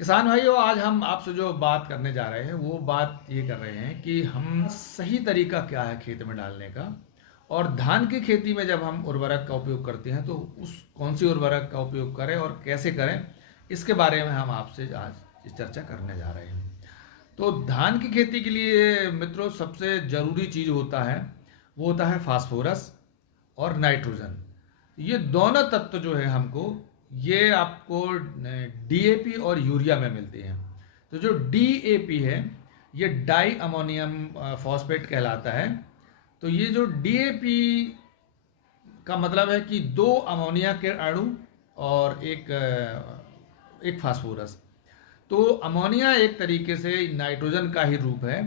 किसान भाइयों, आज हम आपसे जो बात करने जा रहे हैं वो बात ये कर रहे हैं कि हम सही तरीका क्या है खेत में डालने का, और धान की खेती में जब हम उर्वरक का उपयोग करते हैं तो उस कौन सी उर्वरक का उपयोग करें और कैसे करें, इसके बारे में हम आपसे आज चर्चा करने जा रहे हैं। तो धान की खेती के लिए मित्रों सबसे ज़रूरी चीज़ होता है वो होता है फास्फोरस और नाइट्रोजन। ये दोनों तत्व जो है हमको, ये आपको डीएपी और यूरिया में मिलते हैं। तो जो डीएपी है ये डाई अमोनियम फॉस्फेट कहलाता है। तो ये जो डीएपी का मतलब है कि दो अमोनिया के अणु और एक फास्फोरस। तो अमोनिया एक तरीके से नाइट्रोजन का ही रूप है।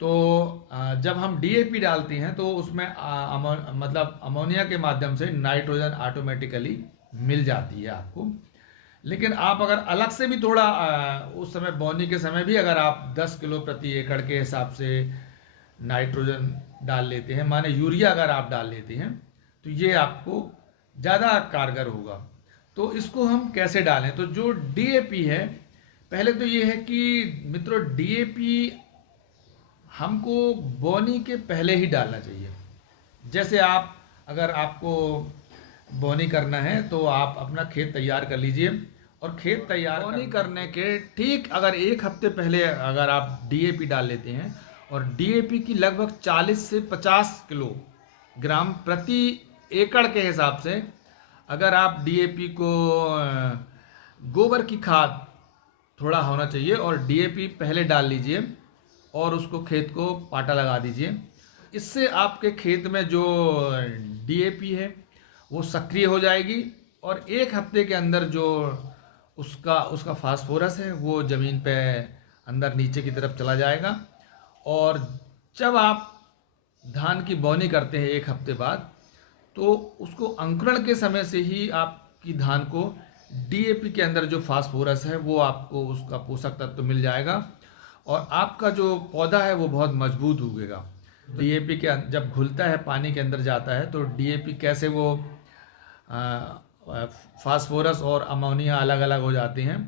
तो जब हम डीएपी डालते हैं तो उसमें मतलब अमोनिया के माध्यम से नाइट्रोजन ऑटोमेटिकली मिल जाती है आपको। लेकिन आप अगर अलग से भी थोड़ा उस समय बोनी के समय भी अगर आप 10 किलो प्रति एकड़ के हिसाब से नाइट्रोजन डाल लेते हैं, माने यूरिया अगर आप डाल लेते हैं, तो ये आपको ज़्यादा कारगर होगा। तो इसको हम कैसे डालें? तो जो डीएपी है, पहले तो ये है कि मित्रों डीएपी हमको बोनी के पहले ही डालना चाहिए। जैसे आप अगर आपको बोनी करना है तो आप अपना खेत तैयार कर लीजिए, और खेत तैयार बोनी करने के ठीक अगर एक हफ्ते पहले अगर आप डीएपी डाल लेते हैं, और डीएपी की लगभग 40 से 50 किलोग्राम प्रति एकड़ के हिसाब से अगर आप डीएपी को गोबर की खाद थोड़ा होना चाहिए और डीएपी पहले डाल लीजिए और उसको खेत को पाटा लगा दीजिए। इससे आपके खेत में जो डीएपी है वो सक्रिय हो जाएगी, और एक हफ्ते के अंदर जो उसका फास्फोरस है वो ज़मीन पे अंदर नीचे की तरफ चला जाएगा। और जब आप धान की बोनी करते हैं एक हफ्ते बाद, तो उसको अंकुरण के समय से ही आपकी धान को डीएपी के अंदर जो फास्फोरस है वो आपको उसका पोषक तत्व मिल जाएगा, और आपका जो पौधा है वो बहुत मजबूत उगेगा। डीएपी के जब घुलता है पानी के अंदर जाता है तो डीएपी कैसे वो फास्फोरस और अमोनिया अलग अलग हो जाते हैं,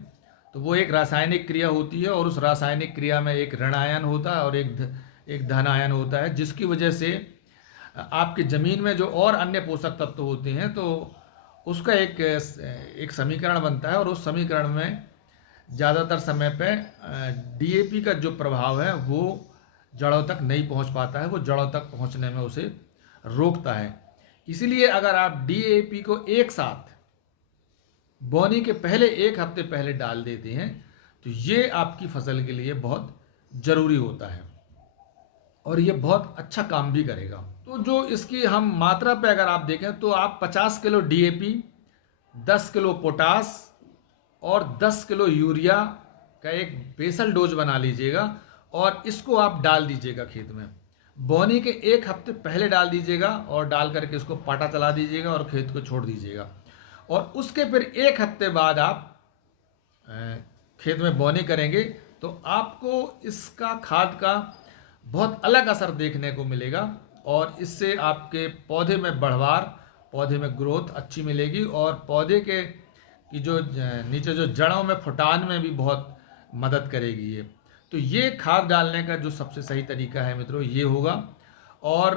तो वो एक रासायनिक क्रिया होती है, और उस रासायनिक क्रिया में एक ऋण आयन होता है और एक धन आयन होता है, जिसकी वजह से आपकी ज़मीन में जो और अन्य पोषक तत्व होते हैं तो उसका एक समीकरण बनता है, और उस समीकरण में ज़्यादातर समय पे डीएपी का जो प्रभाव है वो जड़ों तक नहीं पहुंच पाता है, वो जड़ों तक पहुंचने में उसे रोकता है। इसीलिए अगर आप डीएपी को एक साथ बोनी के पहले एक हफ्ते पहले डाल देते हैं तो ये आपकी फसल के लिए बहुत ज़रूरी होता है, और ये बहुत अच्छा काम भी करेगा। तो जो इसकी हम मात्रा पे अगर आप देखें तो आप 50 किलो डीएपी, 10 किलो पोटास और 10 किलो यूरिया का एक बेसल डोज बना लीजिएगा, और इसको आप डाल दीजिएगा खेत में। बोनी के एक हफ्ते पहले डाल दीजिएगा और डाल करके इसको पाटा चला दीजिएगा और खेत को छोड़ दीजिएगा, और उसके फिर एक हफ्ते बाद आप खेत में बोनी करेंगे तो आपको इसका खाद का बहुत अलग असर देखने को मिलेगा, और इससे आपके पौधे में बढ़वार, पौधे में ग्रोथ अच्छी मिलेगी, और पौधे के की जो नीचे जो जड़ों में फुटान में भी बहुत मदद करेगी ये। तो ये खाद डालने का जो सबसे सही तरीका है मित्रों ये होगा। और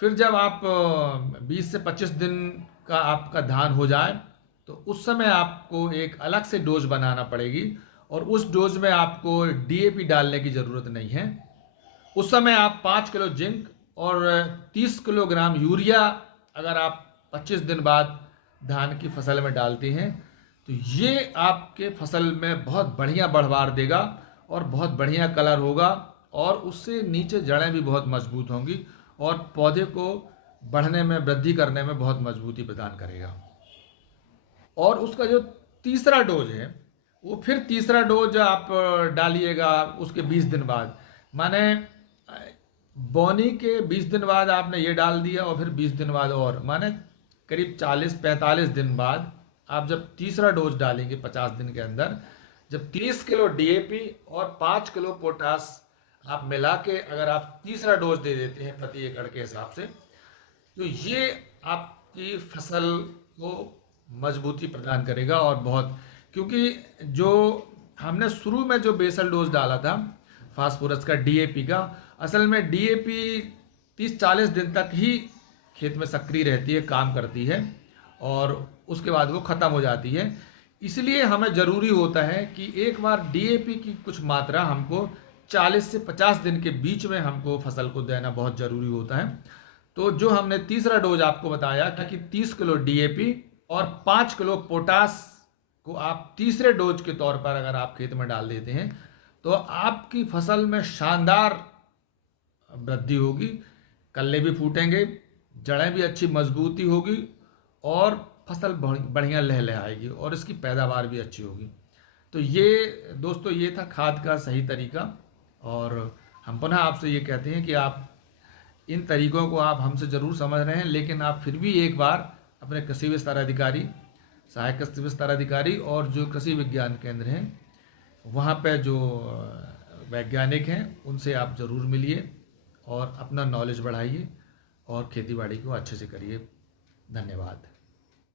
फिर जब आप 20 से 25 दिन का आपका धान हो जाए तो उस समय आपको एक अलग से डोज बनाना पड़ेगी, और उस डोज में आपको डीएपी डालने की ज़रूरत नहीं है। उस समय आप 5 किलो जिंक और 30 किलोग्राम यूरिया अगर आप 25 दिन बाद धान की फसल में डालते हैं तो ये आपके फसल में बहुत बढ़िया बढ़वार देगा और बहुत बढ़िया कलर होगा, और उससे नीचे जड़ें भी बहुत मजबूत होंगी और पौधे को बढ़ने में, वृद्धि करने में बहुत मजबूती प्रदान करेगा। और उसका जो तीसरा डोज है वो फिर तीसरा डोज आप डालिएगा उसके 20 दिन बाद, माने बोनी के 20 दिन बाद आपने ये डाल दिया, और फिर 20 दिन बाद, और माने करीब 40-45 दिन बाद आप जब तीसरा डोज डालेंगे 50 दिन के अंदर, जब 30 किलो डीएपी और 5 किलो पोटास आप मिला के अगर आप तीसरा डोज दे देते हैं प्रति एकड़ के हिसाब से, तो ये आपकी फसल को मजबूती प्रदान करेगा। और बहुत, क्योंकि जो हमने शुरू में जो बेसल डोज डाला था फास्फोरस का, डीएपी का, असल में डीएपी 30-40 दिन तक ही खेत में सक्रिय रहती है, काम करती है, और उसके बाद वो ख़त्म हो जाती है। इसलिए हमें ज़रूरी होता है कि एक बार डीएपी की कुछ मात्रा हमको 40 से 50 दिन के बीच में हमको फसल को देना बहुत ज़रूरी होता है। तो जो हमने तीसरा डोज आपको बताया कि 30 किलो डीएपी और 5 किलो पोटास को आप तीसरे डोज के तौर पर अगर आप खेत में डाल देते हैं, तो आपकी फसल में शानदार वृद्धि होगी, कल्ले भी फूटेंगे, जड़ें भी अच्छी मजबूती होगी, और फसल बढ़िया लहलहाएगी, और इसकी पैदावार भी अच्छी होगी। तो ये दोस्तों, ये था खाद का सही तरीका। और हम पुनः आपसे ये कहते हैं कि आप इन तरीकों को आप हमसे ज़रूर समझ रहे हैं, लेकिन आप फिर भी एक बार अपने कृषि विस्तार अधिकारी, सहायक कृषि विस्तार अधिकारी और जो कृषि विज्ञान केंद्र हैं वहाँ पे जो वैज्ञानिक हैं उनसे आप ज़रूर मिलिए और अपना नॉलेज बढ़ाइए और खेती बाड़ी को अच्छे से करिए। धन्यवाद।